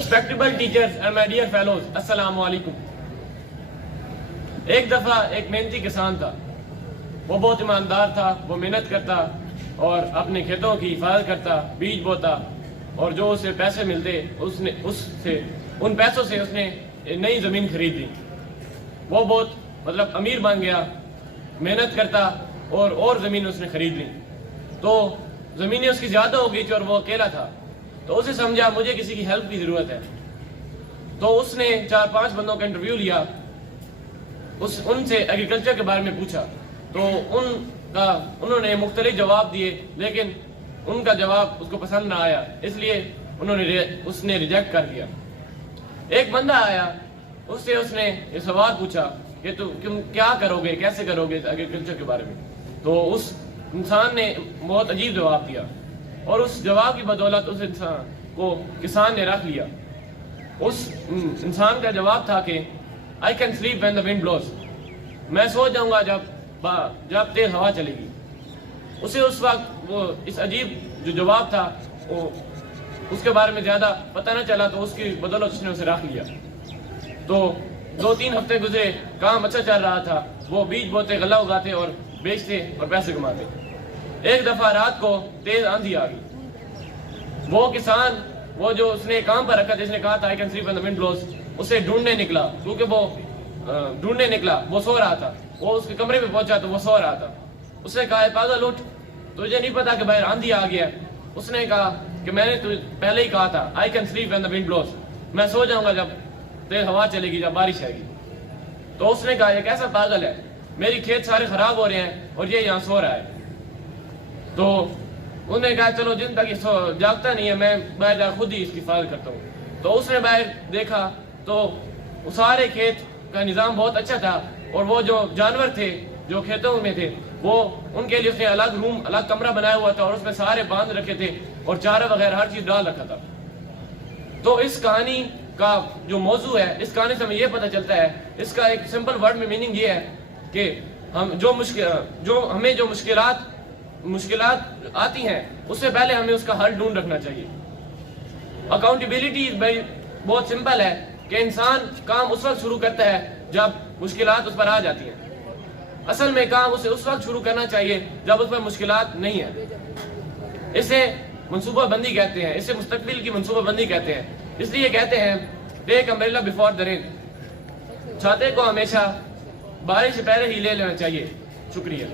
Respectable teachers and my dear fellows, السلام علیکم. ایک دفعہ ایک محنتی کسان تھا. وہ بہت ایماندار تھا. وہ محنت کرتا اور اپنے کھیتوں کی حفاظت کرتا, بیج بوتا, اور جو اسے پیسے ملتے ان پیسوں سے اس نے نئی زمین خرید لی. وہ بہت امیر بن گیا. محنت کرتا اور زمین اس نے خرید لی. تو زمینیں اس کی زیادہ ہو گئی تھی اور وہ اکیلا تھا. تو اسے سمجھا مجھے کسی کی ہیلپ کی ضرورت ہے. تو اس نے 4-5 بندوں کا انٹرویو لیا. ان سے ایگریکلچر کے بارے میں پوچھا. تو انہوں نے مختلف جواب دیے, لیکن ان کا جواب اس کو پسند نہ آیا, اس لیے اس نے ریجیکٹ کر دیا. ایک بندہ آیا, اس نے یہ سوال پوچھا کہ تم کیا کرو گے, کیسے کرو گے ایگریکلچر کے بارے میں. تو اس انسان نے بہت عجیب جواب دیا, اور اس جواب کی بدولت اس انسان کو کسان نے رکھ لیا. اس انسان کا جواب تھا کہ I can sleep when the wind blows. میں سو جاؤں گا جب تیز ہوا چلے گی. اسے اس وقت وہ اس عجیب جو جواب تھا اس کے بارے میں زیادہ پتہ نہ چلا, تو اس کی بدولت اس نے اسے رکھ لیا. تو 2-3 ہفتے گزرے, کام اچھا چل رہا تھا. وہ بیج بوتے, غلہ اگاتے اور بیچتے اور پیسے کماتے. ایک دفعہ رات کو تیز آندھی آ گئی. وہ کسان, وہ جو اس نے کام پر رکھا جس نے کہا تھا I can sleep when the wind blows, اسے ڈھونڈنے نکلا. کیونکہ وہ سو رہا تھا. وہ اس کے کمرے پہ پہنچا تو وہ سو رہا تھا. اس نے کہا پاگل اٹھ, تجھے نہیں پتا کہ باہر آندھی آ گیا. اس نے کہا کہ میں نے پہلے ہی کہا تھا I can sleep when the wind blows. میں سو جاؤں گا جب تیز ہوا چلے گی, جب بارش آئے گی. تو اس نے کہا یہ کیسا پاگل ہے, میری کھیت سارے خراب ہو رہے ہیں اور یہ یہاں سو رہا ہے. تو انہوں نے کہا چلو جن تک یہ جاگتا نہیں ہے میں باہر جا خود ہی اس کی حفاظت کرتا ہوں. تو اس نے باہر دیکھا تو سارے کھیت کا نظام بہت اچھا تھا, اور وہ جو جانور تھے جو کھیتوں میں تھے وہ ان کے لیے اس نے الگ روم, الگ کمرہ بنایا ہوا تھا, اور اس میں سارے باندھ رکھے تھے اور چارہ وغیرہ ہر چیز ڈال رکھا تھا. تو اس کہانی کا جو موضوع ہے, اس کہانی سے ہمیں یہ پتہ چلتا ہے, اس کا ایک سمپل ورڈ میں میننگ یہ ہے کہ ہمیں جو مشکلات آتی ہیں اس سے پہلے ہمیں اس کا حل ڈھونڈ رکھنا چاہیے. اکاؤنٹیبلٹی بہت سمپل ہے کہ انسان کام اس وقت شروع کرتا ہے جب مشکلات اس پر آ جاتی ہیں. اصل میں کام اسے اس وقت شروع کرنا چاہیے جب اس پر مشکلات نہیں ہیں. اسے منصوبہ بندی کہتے ہیں, اسے مستقبل کی منصوبہ بندی کہتے ہیں. اس لیے کہتے ہیں ٹیک امبریلا بیفور دی رین. چھاتے کو ہمیشہ بارش سے پہلے ہی لے لینا چاہیے. شکریہ.